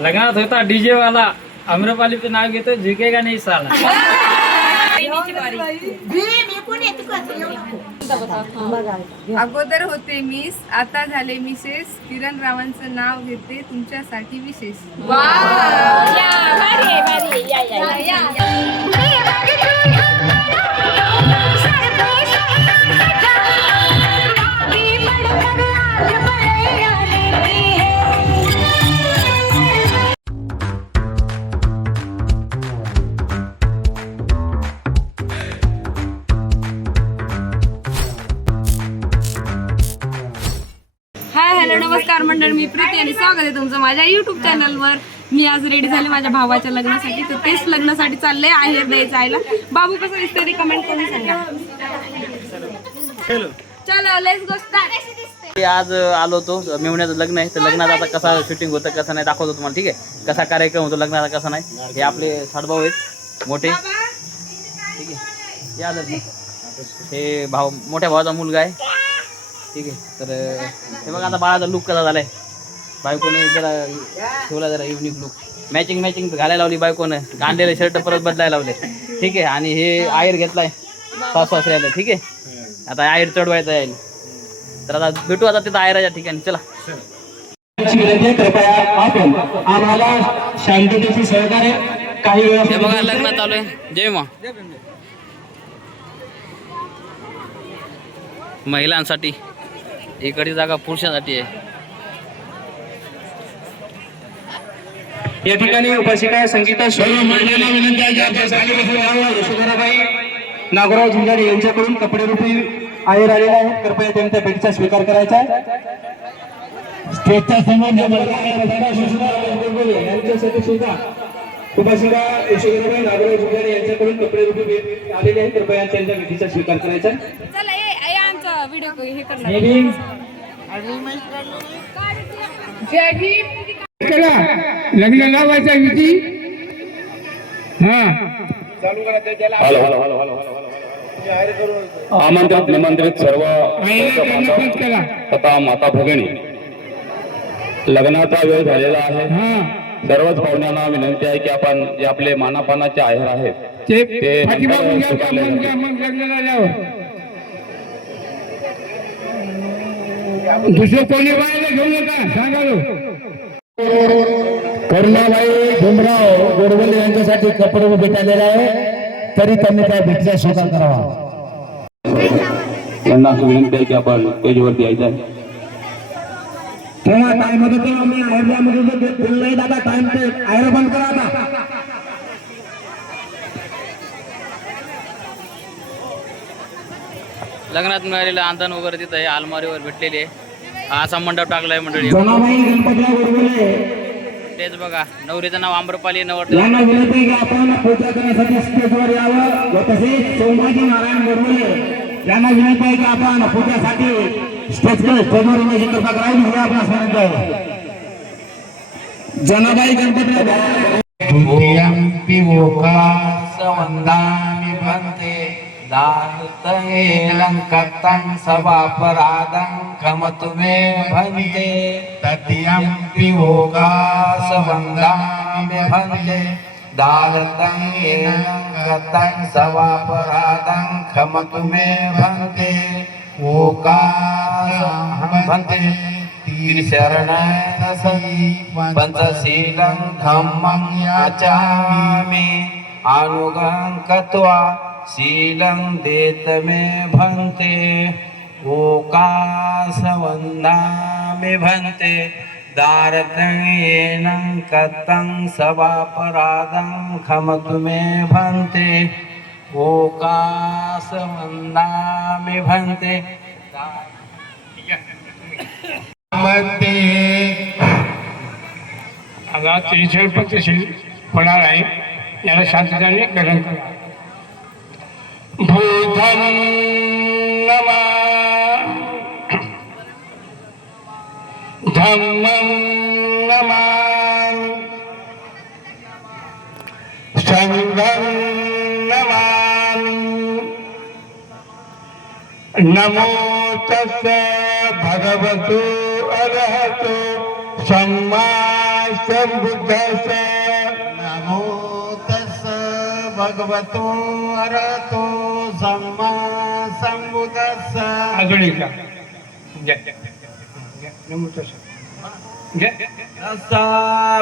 लग्नात होता डीजे वाला आम्रपालीचं नाव घेतो झुकेगा नाही साला. अगोदर होते मिस आता झाले मिसेस किरण रावांचं नाव घेते तुमच्यासाठी विशेष. हाय हॅलो नमस्कार मंडळ, मी प्रीती आणि स्वागत आहे तुमचं माझ्या युट्यूब चॅनलवर. मी आज रेडी झाले माझ्या भावाच्या लग्नासाठी, तर तेच लग्नासाठी चाललंय आहेर द्यायचं आईला. बाबू कसं दिसतंय ते कमेंट करून सांगा. चलो लेट्स गो स्टार्ट. आज आलो होतो मेवण्याचं लग्न आहे, तर लग्नात आता कसा शूटिंग होतं कसं नाही दाखवतो तुम्हाला. ठीक आहे, कसा कार्यक्रम होतो लग्नाचा कसा नाही. हे आपले साडभाऊ आहेत मोठे, ठीक आहे. या हे भाऊ मोठ्या भावाचा मुलगा आहे, ठीक आहे. तर हे बघा आता बाळाचा लुक कसा झालाय. बायकोने जरा ठेवला जरा युनिक लुक, मॅचिंग घालायला लावली बायकोनं. गांडेले शर्ट परत बदलायला लावले, ठीक आहे. आणि हे आयर घेतलाय सासऱ्याला, ठीक आहे. आता आयर चढवायचं आहे, तर आता भेटू आता तिथं आयराच्या ठिकाणी. चला कृपया आपण आम्हाला शांततेची सहकार्य काही वेळा. हे बघा लग्न चालू आहे. जय मा महिलांसाठी, इकडची जागा पुरुषांसाठी आहे. या ठिकाणी उपासिका संगीता सर्व महिलांना विनंती आहे की आपल्या जागेवर यावं. यशोधराबाई नागराव झुंजारे यांच्याकडून कपडे रूपी आयर आलेले आहेत. कृपया त्यांच्या भेटीचा स्वीकार करायचा आहे. स्टेजच्या समोर यांच्यासाठी सुद्धा उपासिका यशोधराबाई नागराव झुंजारे यांच्याकडून कपडे रूपी भेट आलेले आहेत. कृपया त्यांच्या भेटीचा स्वीकार करायचा आहे. चला ये आमचा व्हिडिओ हे करणार. लग्न लावायचा विधी आमंत्रित निमंत्रित सर्व तथा माता भगिनी, लग्नाचा वेळ झालेला आहे. सर्वच पाहुण्यांना विनंती आहे की आपण जे आपले मानापानाचे आहेर आहेत ते दुसरं कोणी बाहेर घेऊ नका सांगालो. करुणाबाई भीमराव गोडबोले यांच्यासाठी कपडे भेट आलेला आहे, तरी त्यांनी त्या भेटीचा स्वीकार करावा. यांना असं विनंती आहे की आपण स्टेजवरती यायचं आहे. तेव्हा टाइम होतो तेव्हा मी आयरमध्ये बोललो नाही दादा. टाइम ते आयर बंद करा आता. लग्नात मिळालेलं आंदण वगैरे तिथं आहे, अलमारीवर भेटलेली आहे. असा मंडप टाकलाय मंडळी. जनाबाई गणपतराव गोडबोले तेच बघा, नवरीचं नाव आम्रपाली, नवर यांना विनंती की आपण पूजा करण्यासाठी स्टेजवर यावं. व तसेच सोमवाजी नारायण गोडबोले यांना विनंती आहे की आपण पूजासाठी स्टेजवर येण्याची कृपा करावी. हे आपणास विनंती आहे. जनाबाई गणपतराव लंकतं सवापराधं खमतुमे भन्ते तद्यंपि वोगासवन्दामि भन्ते दारतं लंकतं सवापराधं खमतुमे भन्ते वोगासं भन्ते त्रिशरणसि पंचशीलं धम्मं याचामि अनुगं कृत्वा शीलं देत मे भन्ते ओकासवन्दामि भन्ते दारतं येनं कतं सवापराधं खमतु मे भन्ते ओकासवन्दामि भन्ते. आता त्रिशूळ पक्षशील होणार आहे, याला शांतताने ग्रहण करा. भूधं नमा धम्मं नमा संघं नमामि. नमो तस्से भगवतो अरहतो सम्मा सम्बुद्धस्स नमो तस्स भगवतो अरहतो सम्मा सम्बुद्धस्स अजून एकदा घ्या. नमो तस्स. घ्या. तस्स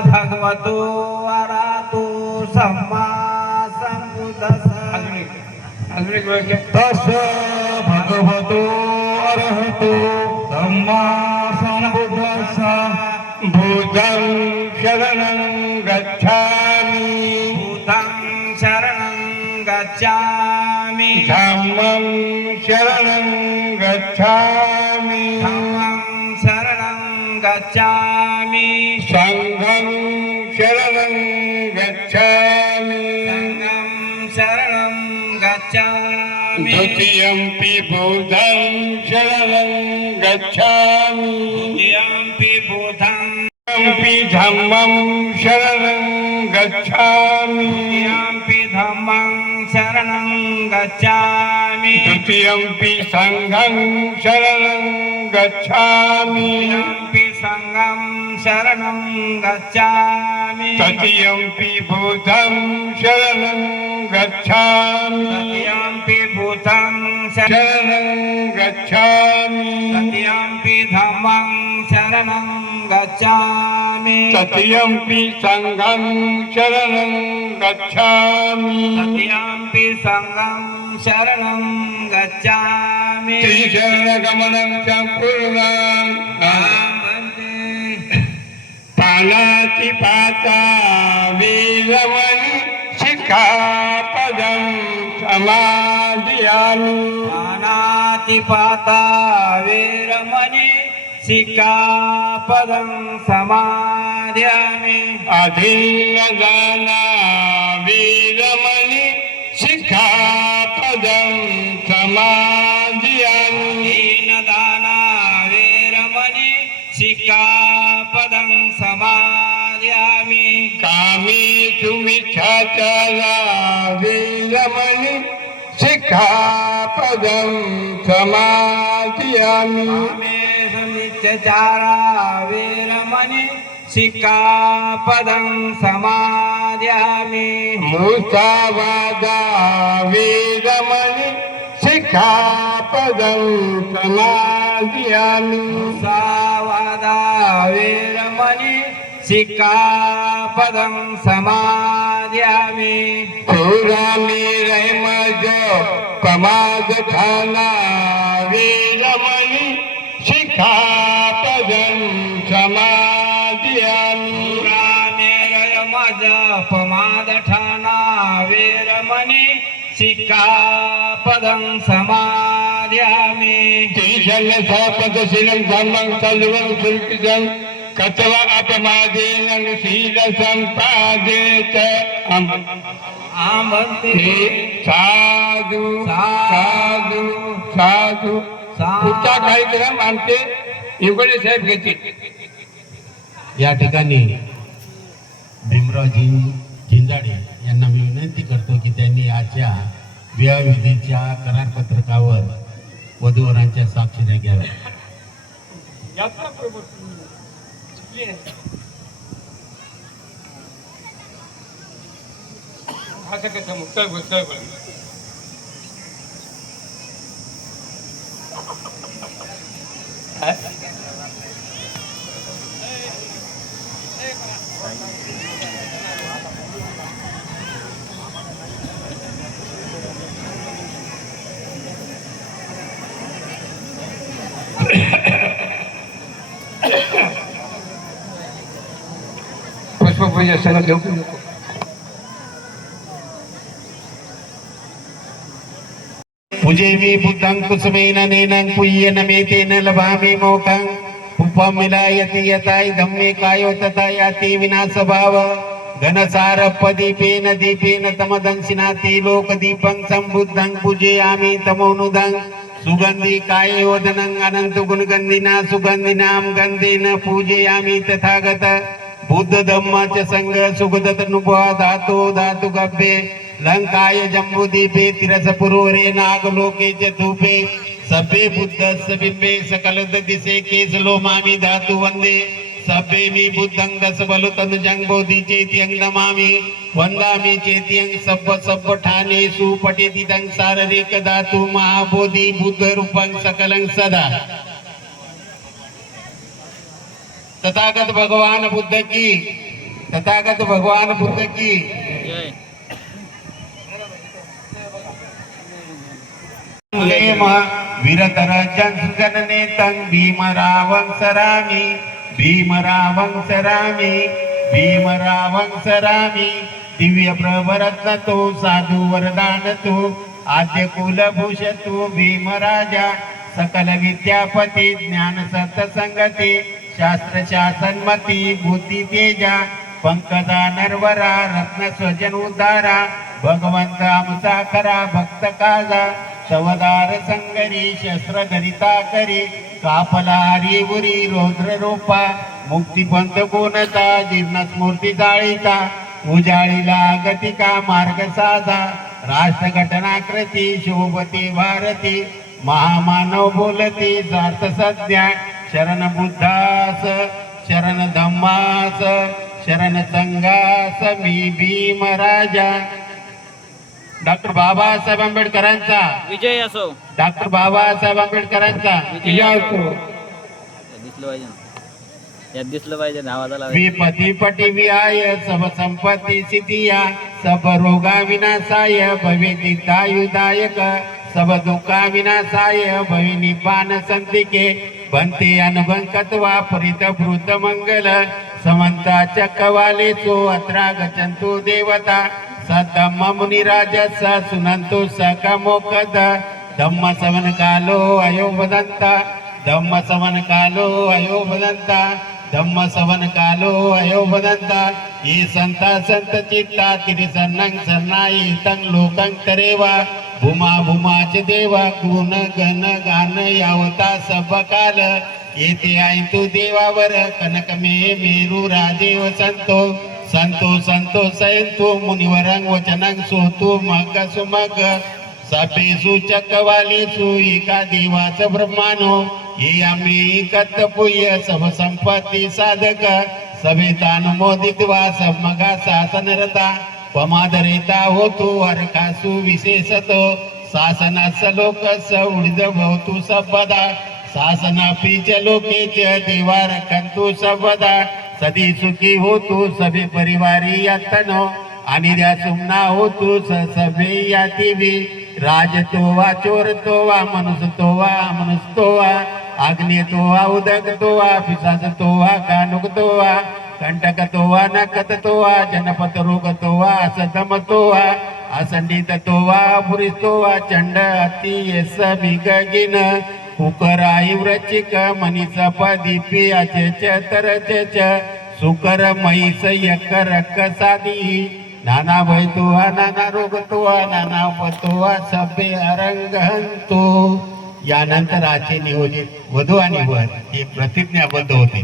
भगवतो अरहतो सम्मा सम्बुद्धस्स अजून एक वेळ घ्या. तस्स भगवतो अरहतो सम्मा सम्बुद्धस्स भूतं शरणं गच्छामि भूतं शरणं गच्छामि धम्मं शरणं गच्छामि धम्मं शरणं गच्छामि संघं शरणं गच्छामि संघं शरणं गच्छामि द्वितीयंपि बुद्धं शरणं गच्छामि द्वितीयंपि बुद्धं धम्मं शरणं गच्छामि द्वितीयंपि धम्मं शरणं गच्छामि तृतीयंपि संघं शरणं गच्छामि तृतीयंपि संघं शरणं गच्छामि तृतीयंपि बुद्धं शरणं गच्छामि तृतीयंपि बुद्धं शरणं गच्छामि तृतीयंपि धम्मं शरणं गच्छामि तृतीयंपि संघं शरणं गच्छामि तृतीयंपि संघं शरणं गच्छामि त्रिशरणगमनं सम्पूर्णं पानातिपाता वीरमणि शिखापदं समादयामि पानातिपाता वीरमणि शिखापदं समादयामि अधीनदाना वीरमणि शिखापदं समादयामि अधीनदाना वीरमणि शिखापदं समादयामि कामेषु मिथ्याचारा वीरमणि शिखापदं समादयामि मिथ्याचारा वीरमणि शिखापदं समादयामि मुसावादा वीरमणि शिखापदं समादयामि मुसावादा वीरमणि शिखापदं समादयामि सुरामिरमज प्रमादठाना वीरमणि शिखापदं समादयामि रामेरमज प्रमादठाना वीरमणि शिखापदं समादयामि त्रिशल्यपदशीलं धम्मं सर्वं सुल्कितं कतवा अपमादेन शील संपादे च साधु साधु साधु पुढचा कार्यक्रम आमचे युगळे साहेब घेतील. या ठिकाणी भीमरावजी झिंजाडे यांना मी विनंती करतो की त्यांनी आजच्या विवाहविधीच्या करारपत्रकावर वधूवरांच्या साक्षीने घ्याव्या. यात्रा प्रभू. असं कसं मुक्तळ गोष्ट पुष्पपूजा सगळं घेऊ नको. पूजेवी बुद्धं कुसुमेन नेनं पुय्येन मेतेन लभामि मोक्षं उपमिलायति यताय धम्मे कायो तथा याति विनाशभाव घनसारपदीपेन दीपेन तमदंशिनाति लोकदीपं सम्बुद्धं पूजयामि तमोनुदं सुगंधी कायोदनं अनंत गुणगंधिना सुगंधिनां गंधेन पूजयामि तथागत बुद्ध धम्माच संग सुगतनुभवा धातो धातु गभ्ये लंकाय जम्बूदीपे तिरसपुरोरे नागलोके च धूपे सभे बुद्धस्य बिंबे सकल दिशे केसलो मामि धातु वंदे सभ्येमी बुद्धं दस बलु तनुजं बोधि चेत्यं नमामि वंदामि चेत्यं सब्ब ठाने सुपठितं शारीरिक धातु महाबोधि बुद्ध रूपं सकलं सदा। तथागत भगवान बुद्ध की, तथागत भगवान बुद्ध की। वीरतरजं जननेतं भीमरावं सरामि भीमरावं सरामि भीमरावं सरामि। दिव्य प्रवरत्न तो साधु वरदान तो आद्य कुलभूष तो भीमराजा सकल विद्यापती ज्ञान सत्संगती शास्त्र शासनमती बुद्धी तेजा पंकजा नरवरा रत्न स्वजन उद्धारा भगवंत आमचा खरा भक्त काजा सवदार संगरी शस्त्र धरिता करी कापला हरिपुरी रौद्र रूपा मुक्तिपंथ कोणता जीर्ण स्मृती जाळीता उजाळीला गतिका मार्ग साधा राष्ट्र घटनाकृती शोभती भारती महामानव बोलती सार्थ सध्या शरण बुद्धास शरण धम्मास शरण संघास मी भीम राजा। डॉक्टर बाबासाहेब आंबेडकरांचा विजय असो। डॉक्टर बाबासाहेब आंबेडकरांचा विजय असो। दिसलं पाहिजे नावाला विपती पटी विहाय सब संपत्ती सिद्धिया सब रोगा विनाशाय भवे दितायुदायक सब दुःखा विनाशाय भवे निपान संतिके बनते अनभंकत्वा परित भृत मंगल समंता चक्रवाले सो अत्रा गचंतु देवता सधम्म मुनिराजस सुनंतु सका मोकद धम्म सवन कालो अयो वदंता धम्म सवन कालो अयो वदंता धम्म सवन कालो अयो वदंता ये संता संत चित्ता तिरिसन्नं सर्णाई तं लोकं तरेवा भूमा भूमाच देवा गुण गण गान यावता सब काल येते आयतु देवावर कनक मेरू राजे वसंतो संतो संतो सयंतो मुनिवरं वचनं सोतु मग सुमग सपेसु चक्रवालेसु एका देवाच ब्रह्मानो ये आम्ही कत्तपुय सब संपत्ती साधक सभेतानुमोदित वा मगा शासनरता पमादरेता होतो हरकासु विशेषतो शासनास लोकस उडिद भवतु सबदा शासनापीच लोकेच देवा रखंतु सबदा सदी सुखी होतो सभे परिवारी यातनो आणि द्या सुमना होतो सभे यातीवी राज तो वा चोर तो वा मनुष्य तो वा मनुष्य तो वा अग्नि तो वा उदक तो वा पिशाच तो वा कानुक तो वा कंटक तो वा नकत तो वा जनपत रोग तो वा असधम तो वा असंडित तो वा पुरुष तो वा चंड अति यस बिगगिन कुकराई व्रचिक मनीष पदीपी अचेच तरचेच सुकर म्हैस यक रक्क साधी नाना भय तो वा नाना रोग तो वा नाना पतो वा सभे अरंगहंतो। यानंतर आजचे नियोजित वधू आणि वर हे प्रतिज्ञाबद्ध होते।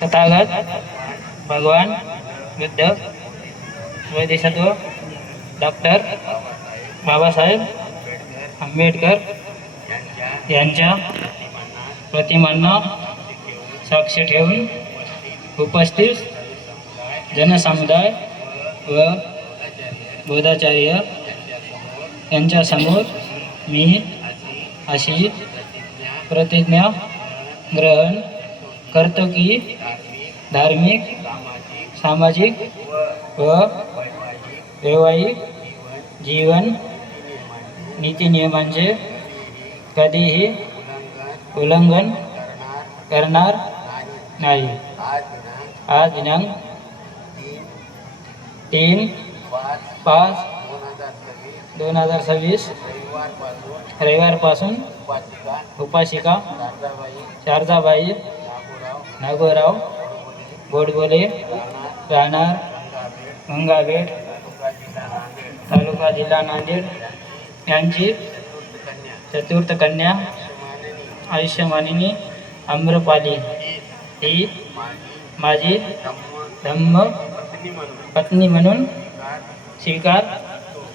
तथागत भगवान बुद्ध स्वदेशत्व डॉक्टर बाबासाहेब आंबेडकर यांच्या प्रतिमांना साक्ष ठेवून उपस्थित जनसमुदाय व बोधाचार्य यांच्यासमोर मी अशी प्रतिज्ञा ग्रहण करतो की धार्मिक सामाजिक व वैवाहिक जीवन नीतिनियमांचे कधीही उल्लंघन करणार नाही। आज दिनांक 3/5/2026 रविवारपासून उपासिका शारदाबाई नागोराव गोडबोले राहणार मंगावेड तालुका जिल्हा नांदेड यांची चतुर्थ कन्या आयुष्यमानिनी आम्रपाली ही माझी धम्म पत्नी म्हणून स्वीकार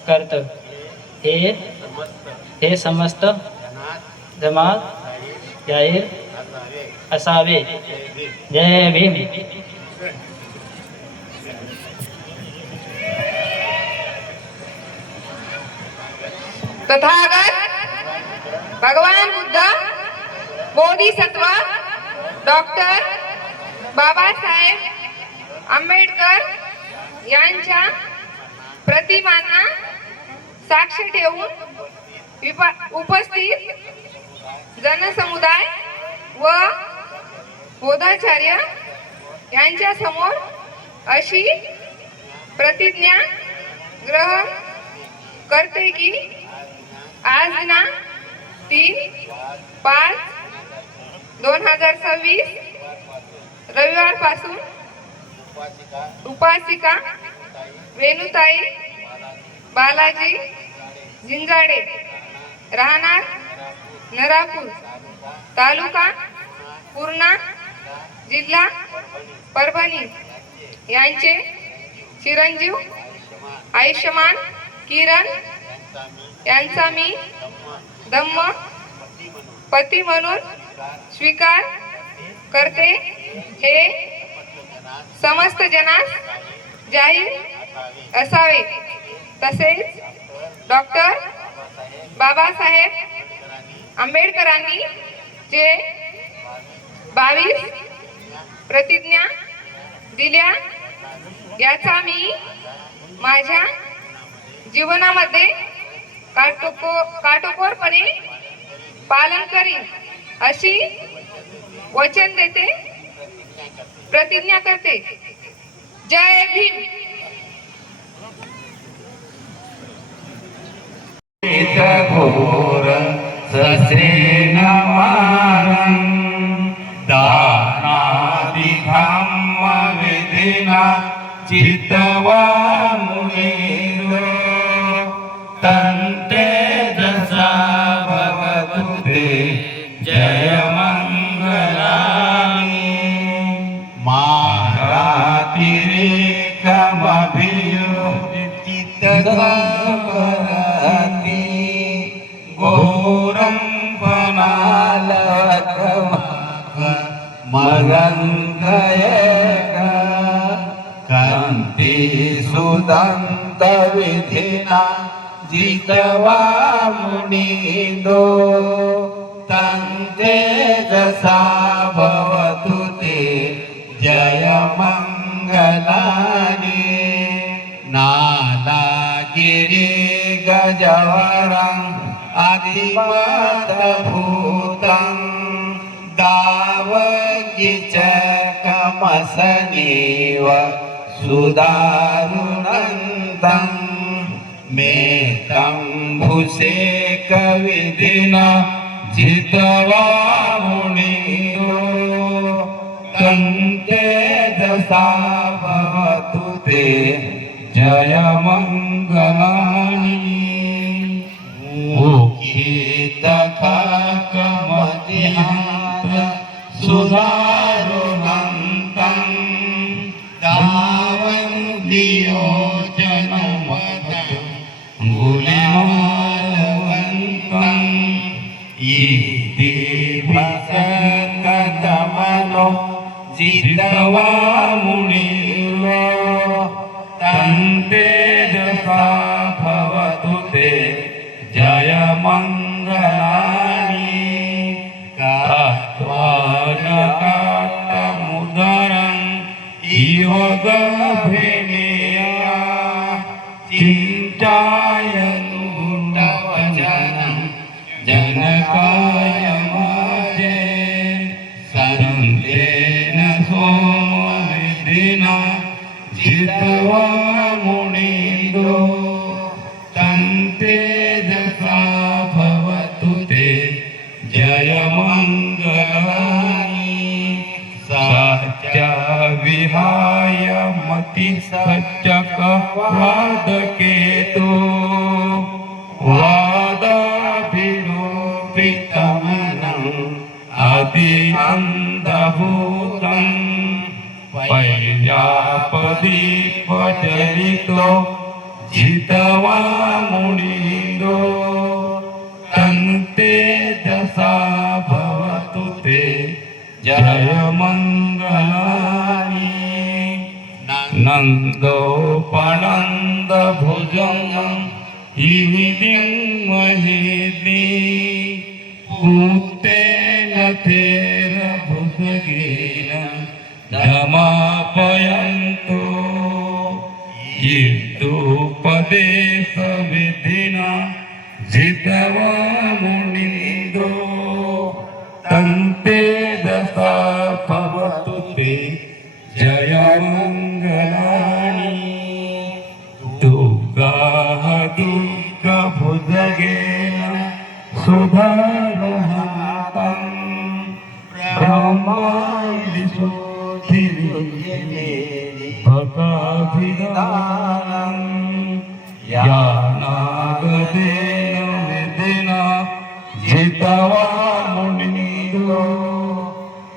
करतो। हे समस्त जमात जाहीर असावे. जय भीम. तथागत भगवान बुद्ध, बोधिसत्व डॉक्टर बाबासाहेब आंबेडकर यांच्या प्रतिमांना साक्ष ठेवून उपस्थित जनसमुदाय व बोधाचार्य यांच्या समोर अशी प्रतिज्ञा ग्रहण करते की आज दिनांक 3/5/2026 रविवार पासून उपासिका वेणुताई बालाजी जिंजाडे राहणार नरापूर तालुका पूर्णा जिल्हा परभणी यांचे चिरंजीव आयुष्यमान किरण यांचा मी धम्म पती म्हणून स्वीकार करते. हे समस्त जनास जाहीर असावे. तसेच डॉक्टर बाबासाहेब आंबेडकरांनी जे 22 प्रतिज्ञा दिल्या याचा मी माझ्या जीवनामध्ये काटेकोरपणे पालन करीन अशी वचन देते, प्रतिज्ञा करते. जय भीम. घोर ससेन मारं दानादि धम्म विधिना चित्तवा मुनीरो तन्ते दशा भगवते जय मंगलानि मारातिरेकमभियो चित्तसंवरति घोरं मगन्धयेक कान्ति सुदन्त विधिना जितवा मुनीन्दो तन्ते दशा भवतु ते जय मंगलानि नालागिरि गजवरं आदिमतभूतं दावगिचकमसनीव सुदारुणन्तं मेतं भुसेकविधिना जितवा मुनीरो तन्ते दशा भवतु ते जय मंगलानि मुखितकाकमतिहान्त सुदारुणन्तं दावन्दियो जनमतं गुलिमालवन्तं इति विसर्गतमनो जितवा मुनीरो तन्ते दशा भवतु ते जय मंगलानि कात्वानकात्तमुदरं इव गभीरया चिन्तायनुगुण्डवचनं जनकाय माजे सन्तेन सोमविधिना जितवा मुनीन्दो तन्ते दशा भवतु ते जय मंगलानि सत्य विहाय मति सच्चक वादकेतो वादाभिरोपितमनं अति अन्धभूतं पैजापदी पचलितो जितवा मुनिंदो तंते जसा भवतु ते जय मंगलानी नंदोपनंद भुजंग महेदी कुतेन थेर भुजगेन धमापयन्तो युद्धोपदेश विधिना जितवा मुनिंदो तंते दशा भवतु ते जय मंगलानी दुर्गा दुर्गा भुजगेन सुधारहन्तं ब्रह्मादिशोधिरिये भकाभिधानं यानागदेन विधिना जितवा मुनिंदो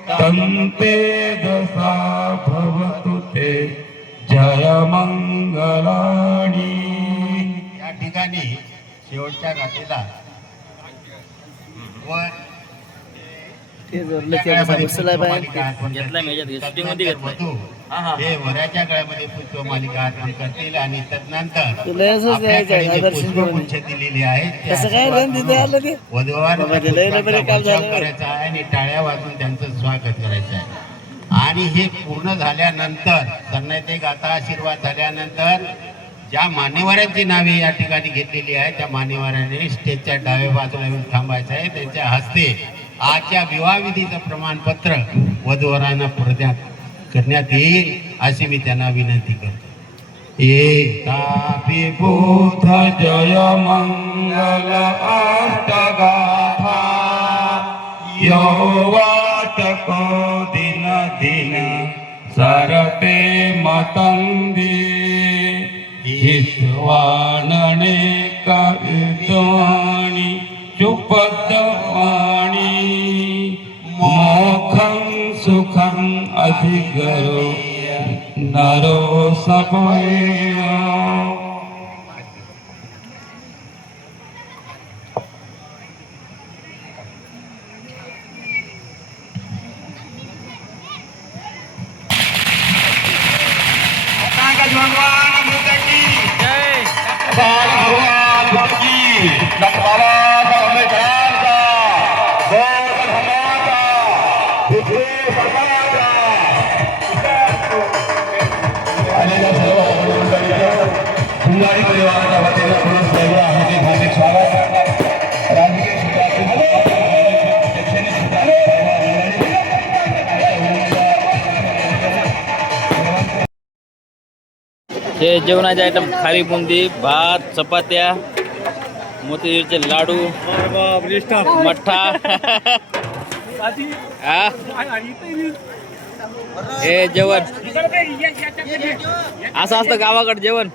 तंते दशा भवतु ते जय मंगलानी. या ठिकाणी शेवटच्या गाठीला व घेतला मी शूटिंग मध्ये घेतलाय. हे वऱ्याच्या गळ्यामध्ये पुष्पमालिका अर्पण करतील आणि तदनंतर आपल्याकडे जे पुष्पगुच्छ दिलेले आहेत वधूवर करायचा आहे आणि टाळ्या वाजून त्यांचं स्वागत करायचं आहे. आणि हे पूर्ण झाल्यानंतर सन्नाटे गाता आशीर्वाद झाल्यानंतर ज्या मान्यवरांची नावे या ठिकाणी घेतलेली आहे त्या मान्यवरांनी स्टेजच्या डाव्या बाजूला येऊन थांबायचं आहे. त्यांच्या हस्ते आजच्या विवाहविधीचं प्रमाणपत्र वधूवरांना प्रदान करण्यात येईल अशी मी त्यांना विनंती करतो. एकाभिभूत जय मंगल अष्टगाथा यो वाटको दिन दिन सरते मतंगी हिस्वानने कविद्वाणी चुपद्वाणी मोखं सुखं अधिगरो नरो सपय. भगवान बुद्ध की जय. भगवान बुद्ध की लखवाला संविधान का बोध धर्माचा बुद्धे समाजा आलेल्या सर्व मंडळींचं कुंभारी परिवाराच्या वतीने पुरुष हार्दिक हार्दिक स्वागत. राजकीय क्षेत्रातील शैक्षणिक हे जेवणाचे आयटम खारी बुंदी, भात, चपात्या, मोतीचूरचे लाडू, मठ्ठा. हा? हे जेवण असं असतं गावाकडे जेवण.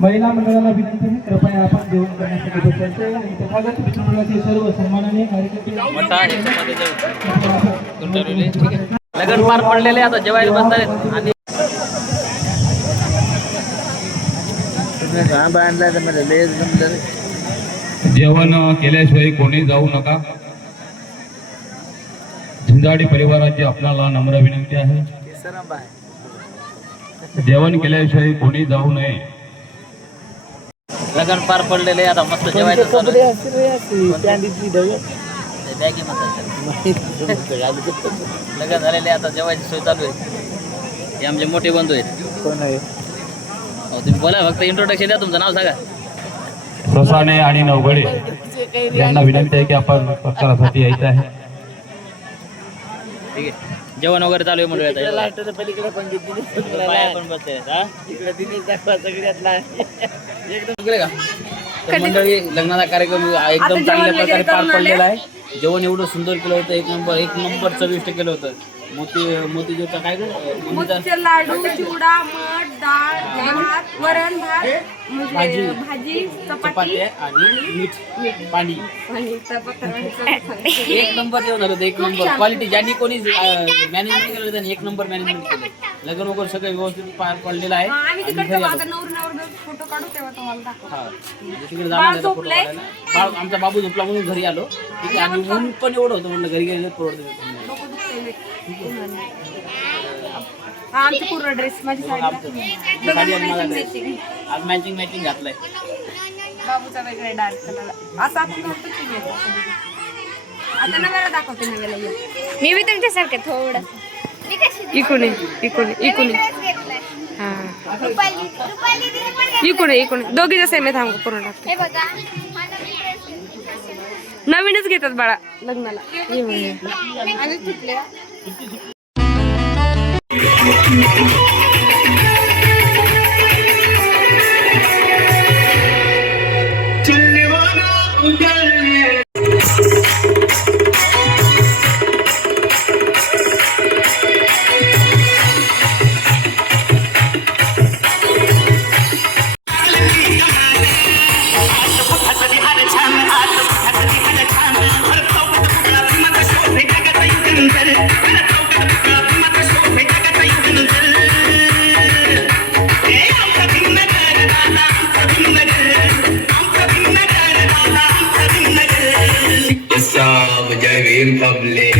महिला मंडळाला विनंती आहे, कृपया आपण जेवण करण्यासाठी बसायचे आणि तथागत मंडळाचे सर्व सन्मानाने कार्यकर्ते मठ्ठा हे चपात्या जेवण करून ठेवलेले. ठीक आहे. लग्न पार पडलेले आता जेवायला बसतायत. आणि जेवण केल्याशिवाय कोणी जाऊ नका. झिंजाडी परिवाराची आपल्याला नम्र विनंती आहे, जेवण केल्याशिवाय कोणी जाऊ नये. लग्न पार पडलेले आता मस्त जेवायचं चालू आहे. बॅगी म्हणतात. लग्न झालेले आता जेवायची सोय चालू आहे. हे आमचे मोठे बंधू आहेत. तुम्ही बोला, फक्त इंट्रोडक्शन द्या, तुमचं नाव सांगा. रसाने आणि नवगडे यांना विनंती आहे की आपण प्रचारासाठी यायचं आहे. ठीक आहे. जेवण वगैरे चालू आहे मंडळी आता. बाहेर पण बसते. सगळे का? तर मंडळी लग्नाचा कार्यक्रम एकदम चांगल्या प्रकारे पार पडलेला आहे. जेवण एवढं सुंदर केलं होतं, एक नंबर चविष्ट केलं होतं. मोतीचूरचा काय मोतीचूर लाडू, चिवडा, मठ, डाळ, भात, वरण भात, भाजी, चपाती आणि मीठ पाणी. आणि एक नंबर जेवण झालं होतं. एक नंबर क्वालिटी. ज्यांनी कोणी मॅनेजमेंट केलं त्यांनी एक नंबर मॅनेजमेंट केलं. लग्न वगैरे सगळं व्यवस्थित पार पडलेलं आहे. आम्ही तिकडे आता नवरा फोटो काढू तेव्हा तुम्हाला दाखव. हा म्हणजे तिकडे बाळ जाणार आहे फोटो झोपलंय? काढायला. आमचा बाबू झोपला म्हणून घरी आलो ठीक आहे. आणि ऊन पण एवढं होतं म्हणलं घरी गेले परवडतं. डोकं दुखतंय लय. हा आमची पूर्ण ड्रेस माझी साडी साडी आणि माझा dress. आज मॅचिंग घातलंय. बाबूचा वेगळा डार्क कलर असं आपण घालतो की नाही? आता नव्याला दाखवते नव्याला ये. मी बी तुमच्यासारखं थोडं इकडे हा इकडे दोघी जसे मी थांबू करून टाकते. हे बघा नवीनच घेतात बाळा लग्नाला. आणि तुटले जय वीर पब्लिक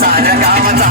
साऱ्या गावाचा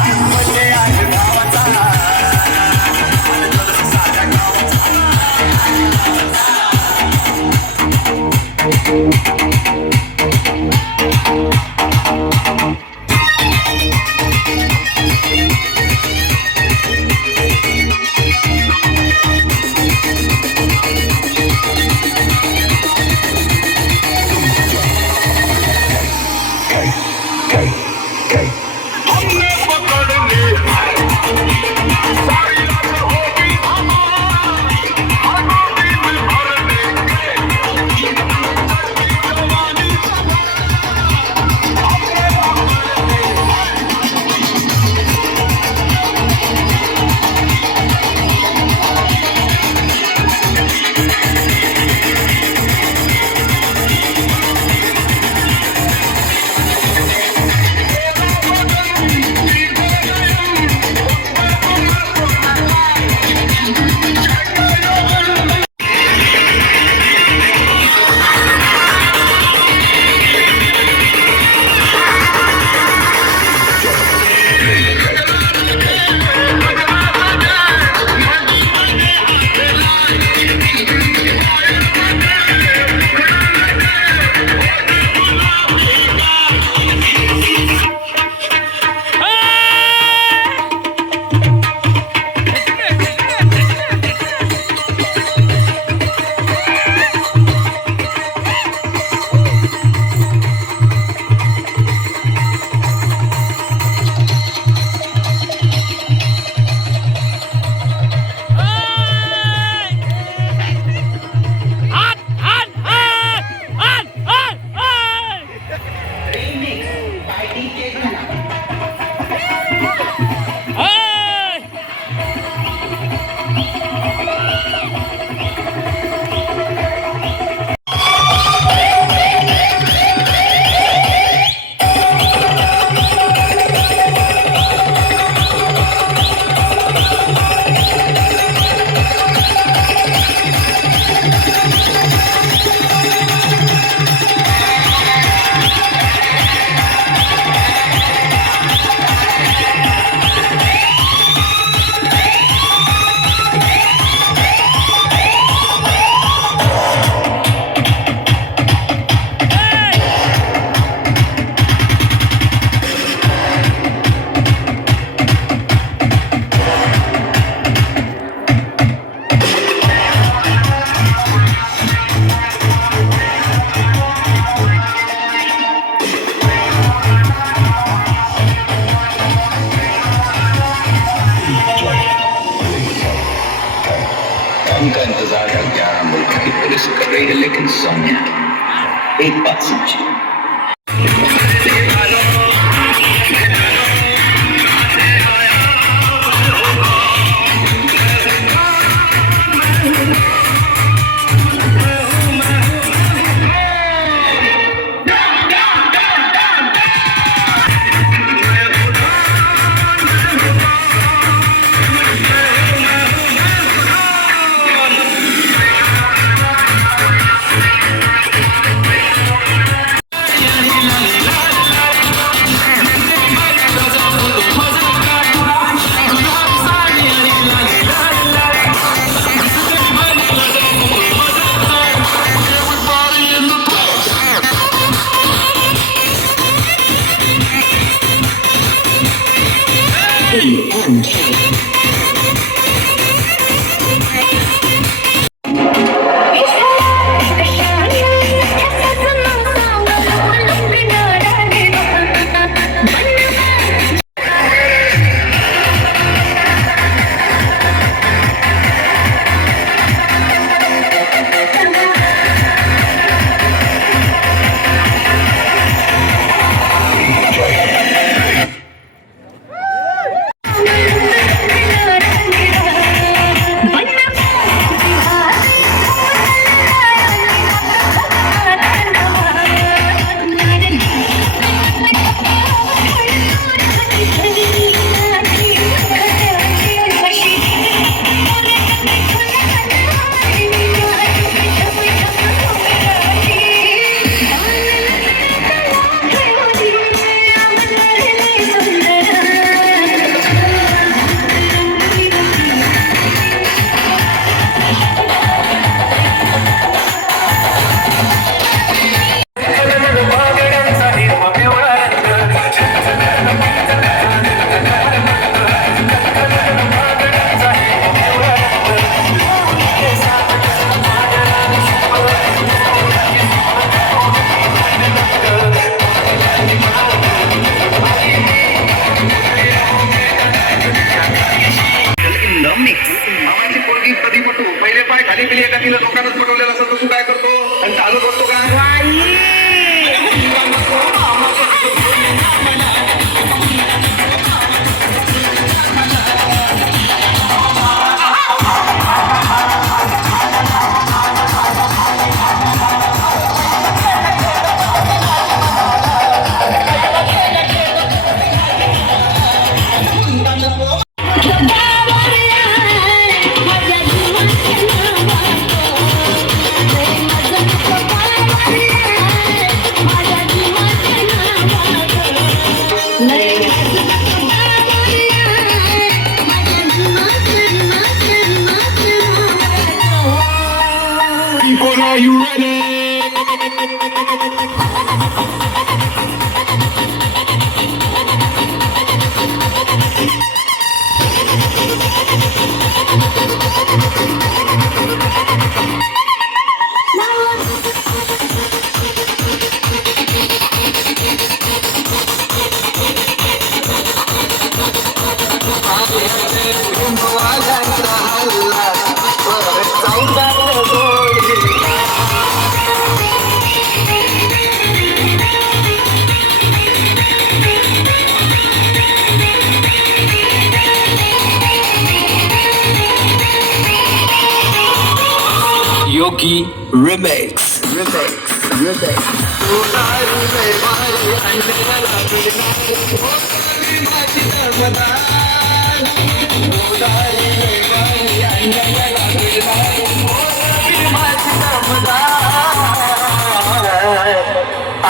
उनका इंतजार है 11 मुल्क की पुलिस कर रही है, लेकिन सोनिया एक बात समझिए,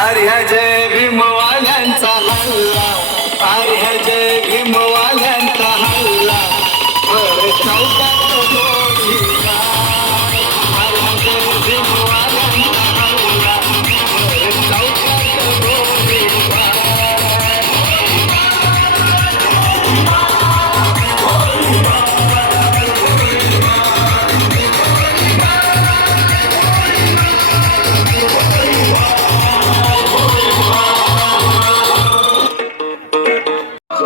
आर्य जय भीमवाल्यांचा हल्ला, आर्य जय भीमवाल्यांचा हल्ला, चौकात गोळीबार. आर्य जय भीमवाल्यांचा हल्ला, चौकात गोळीबार.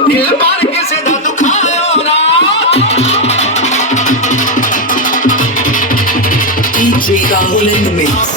दिल मार के से ना दुखायो ना, DJ Rahul in the mix.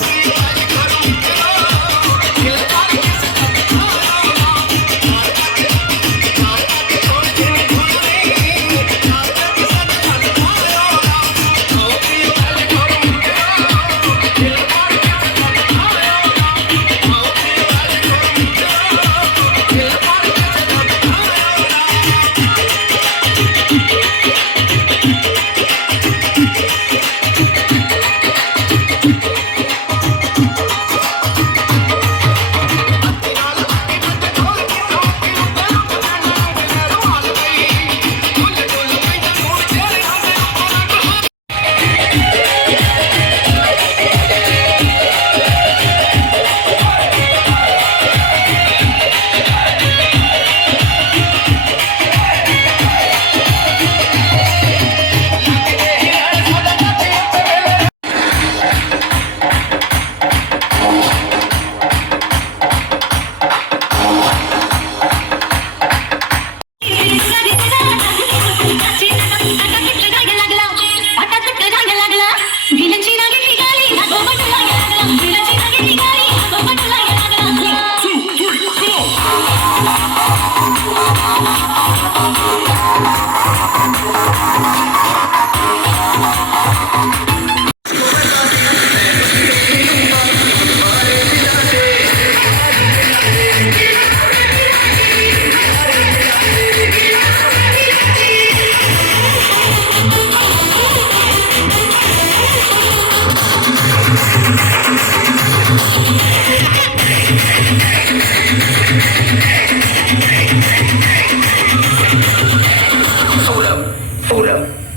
Hold up.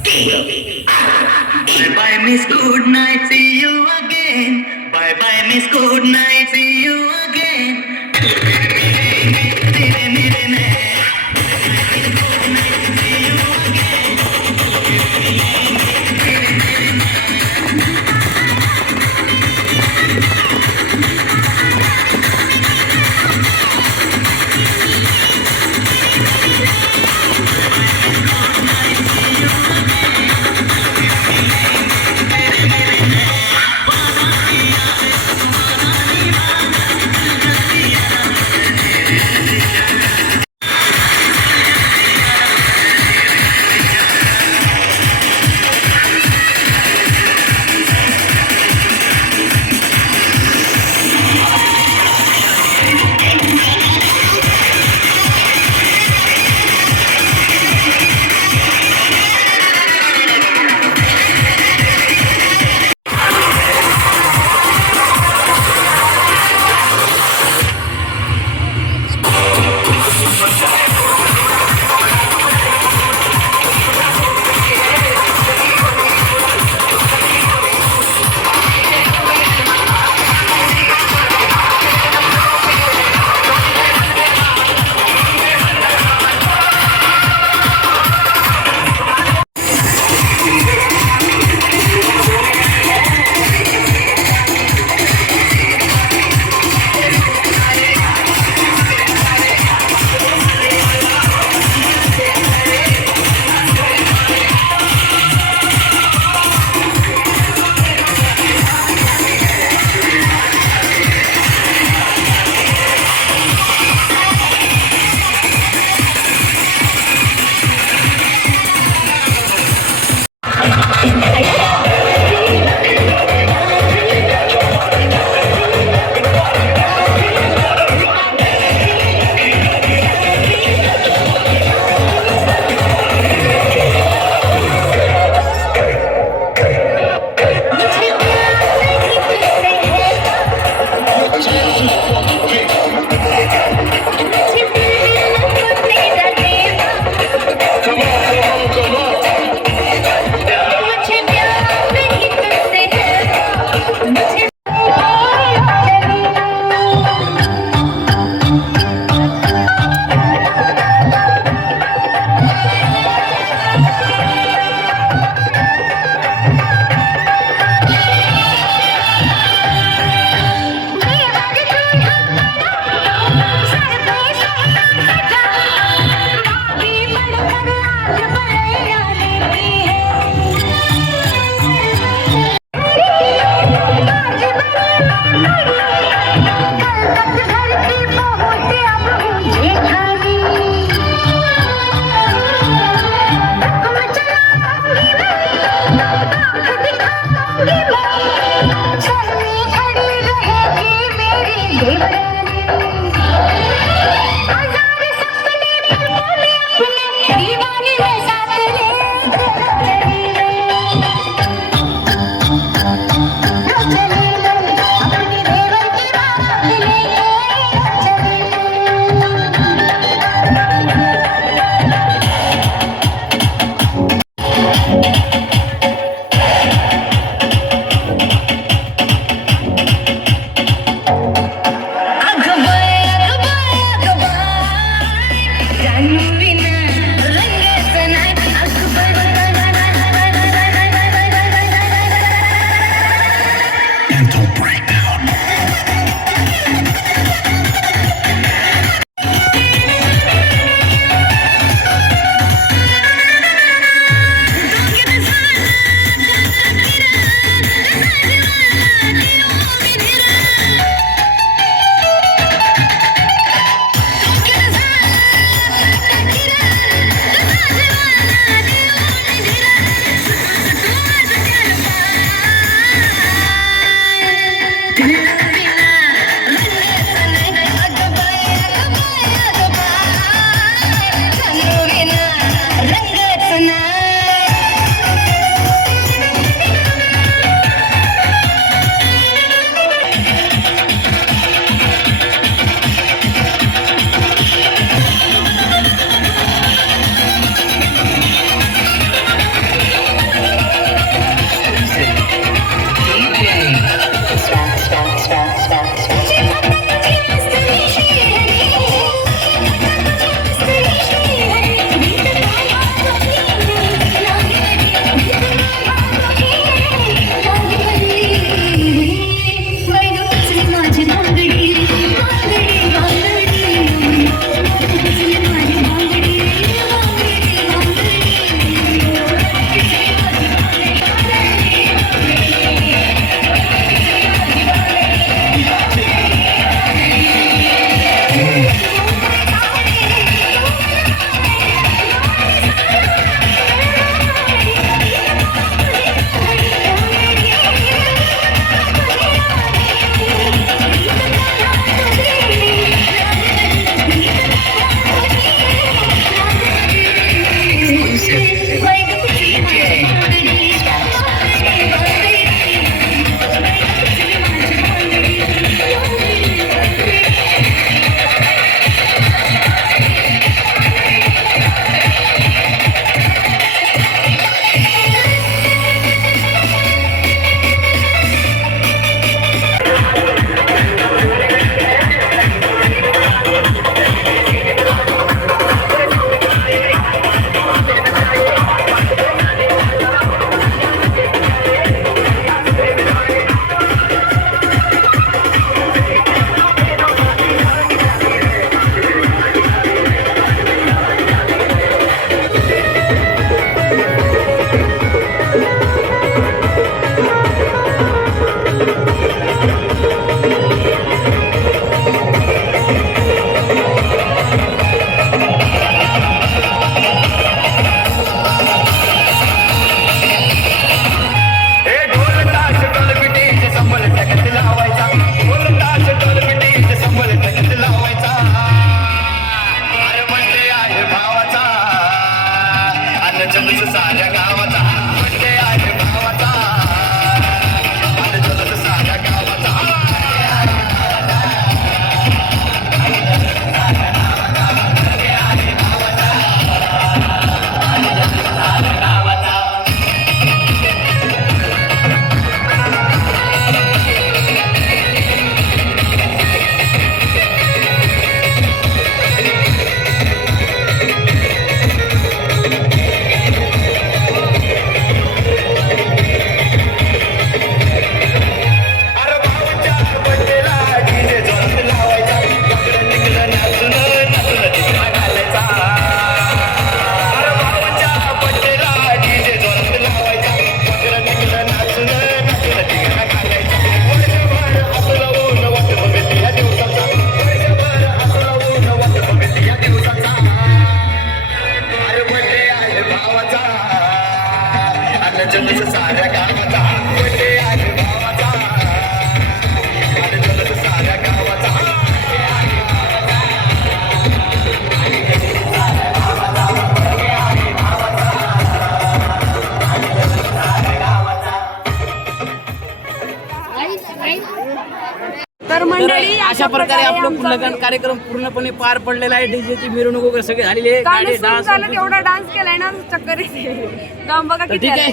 तर मंडळी अशा प्रकारे आपलं लग्न कार्यक्रम पूर्णपणे पार पडलेला आहे. डीजेची मिरवणूक वगैरे सगळे झालेली आहे. गाणे डान्स एवढा डान्स केलाय ना चक्कर येते. काम बघा किती ठीक आहे.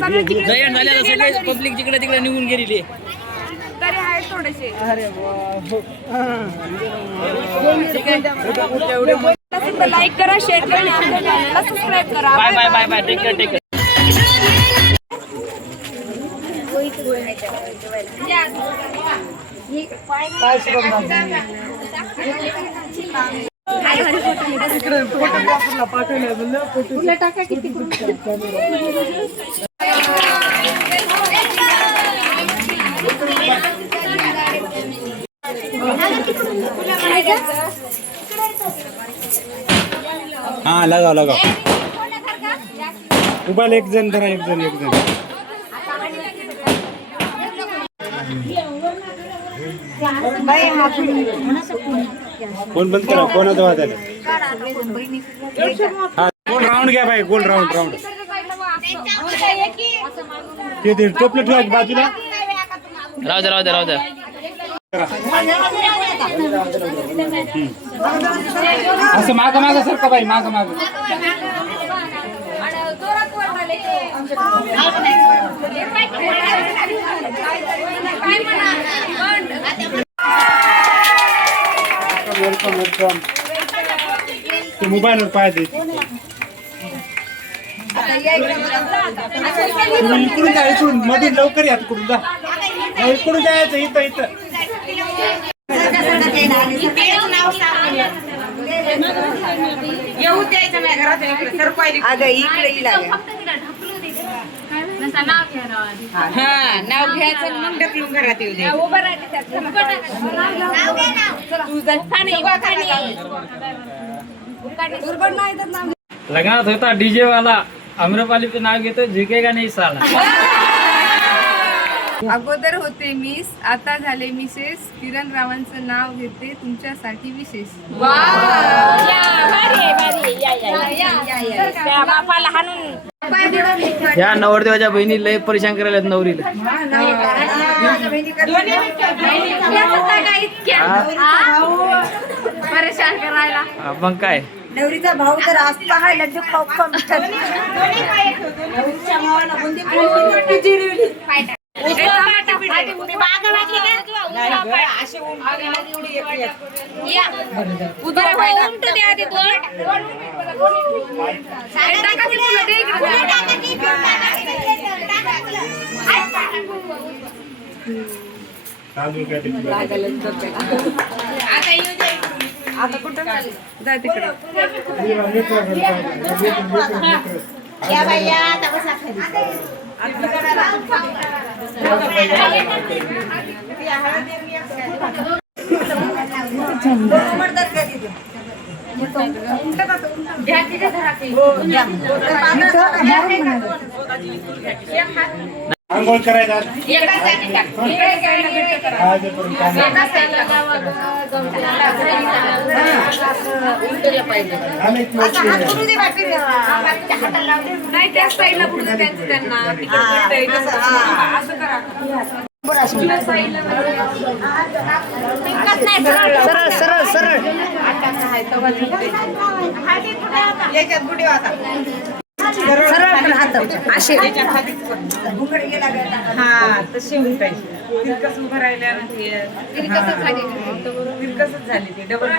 सगळे जयंत झालेलं सगळे पब्लिक जिकडे तिकडे निघून गेलेली आहे. तरी आहेत थोडेसे. लाईक करा, शेअर करा आणि आमच्या चॅनलला सबस्क्राईब करा. Bye bye bye bye. Take care take care. हा लगाव लगाव. उभाल एक जण धरा, एक जण कोण बंद करा. कोणाचा वाद आला? हा गोल राऊंड घ्या बाई. गोल राऊंड ते टोपलं ठेवा बाजूला. राहू द्या. असं माग सारखं बाई, माग वेलकम. ते मोबाईलवर पाहिजे. तुम्ही इकडून जा, इकडून मधून लवकर या. तिकडून जा, इकडून जायचं. इथं येऊ द्यायचं नाही घरात. नाव घ्यायचं मग ढकलून घरात येऊ दे. लग्नात होता डीजे वाला आम्रपालीचं नाव घेतो झुकेगा नाही साला. अगोदर होते मिस, आता झाले मिसेस. किरण रावांचं नाव घेते तुमच्यासाठी विशेष. ह्या नवरदेवाच्या बहिणी लय परेशान करायला नवरीला. परेशान करायला. मग काय नवरीचा भाऊ तर असता हा लड्डू खाऊ खाऊ मिठात. आता कुठं जा तिकडे. आंघोळ करायला. नाही त्या साईडला पुढे त्यांचं त्यांना असं करा. सरळ सरळ सरळ हात असे हा तशी उठायची. तिरकस उभं राहिल्या तिरकसच झाली. ते डबल